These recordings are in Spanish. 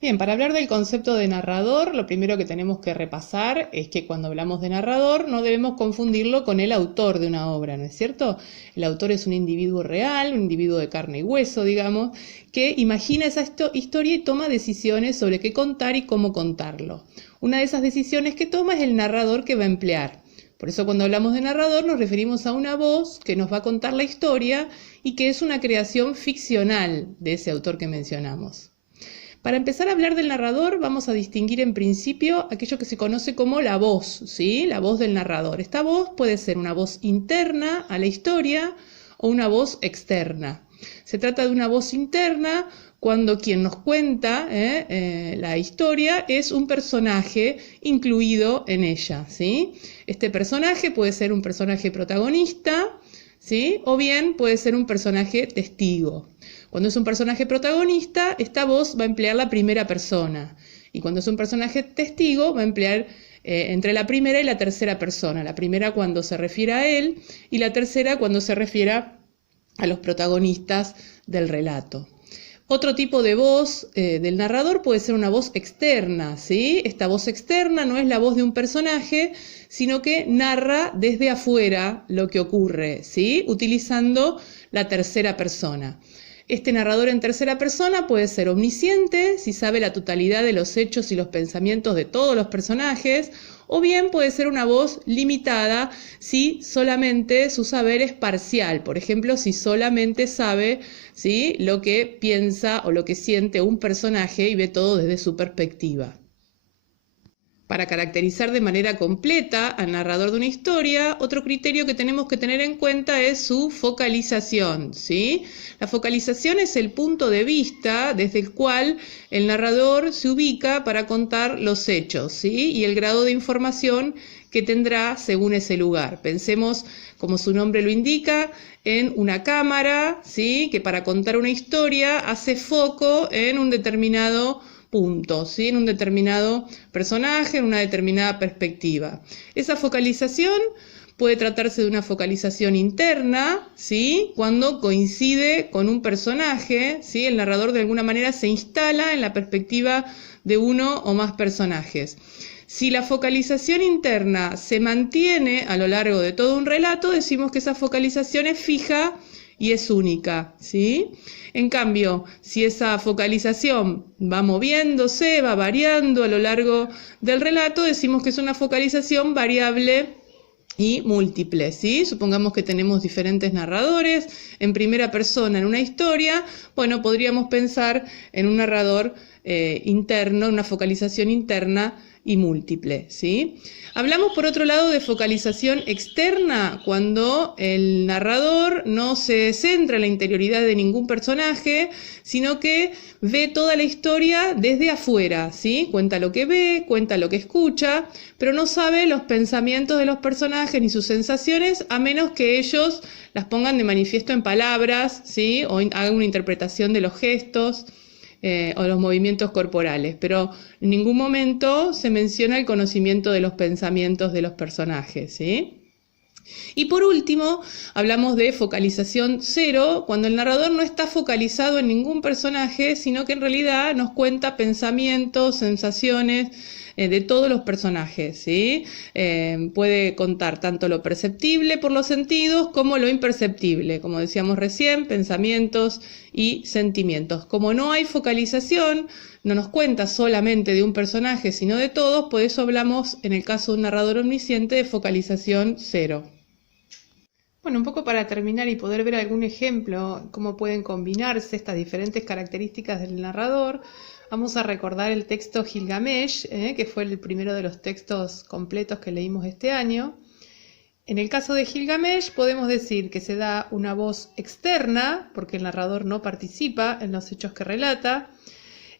Bien, para hablar del concepto de narrador, lo primero que tenemos que repasar es que cuando hablamos de narrador no debemos confundirlo con el autor de una obra, ¿no es cierto? El autor es un individuo real, un individuo de carne y hueso, digamos, que imagina esa historia y toma decisiones sobre qué contar y cómo contarlo. Una de esas decisiones que toma es el narrador que va a emplear. Por eso cuando hablamos de narrador nos referimos a una voz que nos va a contar la historia y que es una creación ficcional de ese autor que mencionamos. Para empezar a hablar del narrador, vamos a distinguir en principio aquello que se conoce como la voz, ¿sí? La voz del narrador. Esta voz puede ser una voz interna a la historia o una voz externa. Se trata de una voz interna cuando quien nos cuenta la historia es un personaje incluido en ella, ¿sí? Este personaje puede ser un personaje protagonista, ¿sí? O bien puede ser un personaje testigo. Cuando es un personaje protagonista, esta voz va a emplear la primera persona. Y cuando es un personaje testigo, va a emplear entre la primera y la tercera persona. La primera cuando se refiere a él y la tercera cuando se refiere a los protagonistas del relato. Otro tipo de voz del narrador puede ser una voz externa, ¿sí? Esta voz externa no es la voz de un personaje, sino que narra desde afuera lo que ocurre, ¿sí? Utilizando la tercera persona. Este narrador en tercera persona puede ser omnisciente, si sabe la totalidad de los hechos y los pensamientos de todos los personajes, o bien puede ser una voz limitada si solamente su saber es parcial. Por ejemplo, si solamente sabe, ¿sí?, lo que piensa o lo que siente un personaje y ve todo desde su perspectiva. Para caracterizar de manera completa al narrador de una historia, otro criterio que tenemos que tener en cuenta es su focalización, ¿sí? La focalización es el punto de vista desde el cual el narrador se ubica para contar los hechos, ¿sí? Y el grado de información que tendrá según ese lugar. Pensemos, como su nombre lo indica, en una cámara, ¿sí?, que para contar una historia hace foco en un determinado punto, ¿sí?, en un determinado personaje, en una determinada perspectiva. Esa focalización puede tratarse de una focalización interna, ¿sí?, cuando coincide con un personaje, ¿sí?, el narrador de alguna manera se instala en la perspectiva de uno o más personajes. Si la focalización interna se mantiene a lo largo de todo un relato, decimos que esa focalización es fija y es única, ¿sí? En cambio, si esa focalización va moviéndose, va variando a lo largo del relato, decimos que es una focalización variable y múltiple, ¿sí? Supongamos que tenemos diferentes narradores en primera persona en una historia, bueno, podríamos pensar en un narrador interno, una focalización interna y múltiple, ¿sí? Hablamos por otro lado de focalización externa, cuando el narrador no se centra en la interioridad de ningún personaje, sino que ve toda la historia desde afuera, ¿sí? Cuenta lo que ve, cuenta lo que escucha, pero no sabe los pensamientos de los personajes ni sus sensaciones, a menos que ellos las pongan de manifiesto en palabras, ¿sí?, o hagan una interpretación de los gestos o los movimientos corporales, pero en ningún momento se menciona el conocimiento de los pensamientos de los personajes, ¿sí? Y por último, hablamos de focalización cero, cuando el narrador no está focalizado en ningún personaje, sino que en realidad nos cuenta pensamientos, sensaciones de todos los personajes, ¿sí? Puede contar tanto lo perceptible por los sentidos como lo imperceptible, como decíamos recién, pensamientos y sentimientos. Como no hay focalización, no nos cuenta solamente de un personaje, sino de todos, por eso hablamos, en el caso de un narrador omnisciente, de focalización cero. Bueno, un poco para terminar y poder ver algún ejemplo, cómo pueden combinarse estas diferentes características del narrador, vamos a recordar el texto Gilgamesh, que fue el primero de los textos completos que leímos este año. En el caso de Gilgamesh podemos decir que se da una voz externa, porque el narrador no participa en los hechos que relata,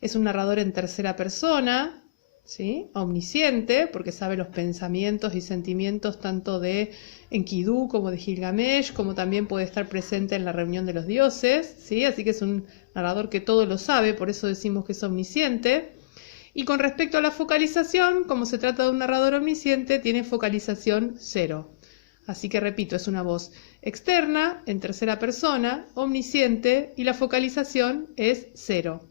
es un narrador en tercera persona, ¿sí?, omnisciente, porque sabe los pensamientos y sentimientos tanto de Enkidu como de Gilgamesh, como también puede estar presente en la reunión de los dioses, ¿sí? Así que es un narrador que todo lo sabe, por eso decimos que es omnisciente. Y con respecto a la focalización, como se trata de un narrador omnisciente, tiene focalización cero. Así que repito, es una voz externa, en tercera persona, omnisciente, y la focalización es cero.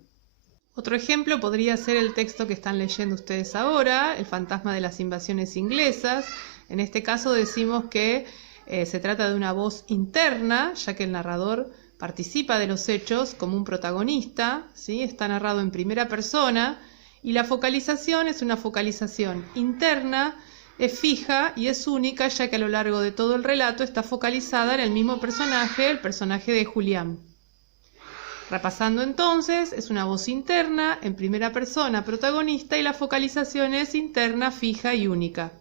Otro ejemplo podría ser el texto que están leyendo ustedes ahora, El fantasma de las invasiones inglesas. En este caso decimos que se trata de una voz interna, ya que el narrador participa de los hechos como un protagonista, ¿sí? Está narrado en primera persona y la focalización es una focalización interna, es fija y es única, ya que a lo largo de todo el relato está focalizada en el mismo personaje, el personaje de Julián. Repasando entonces, es una voz interna, en primera persona, protagonista, y la focalización es interna, fija y única.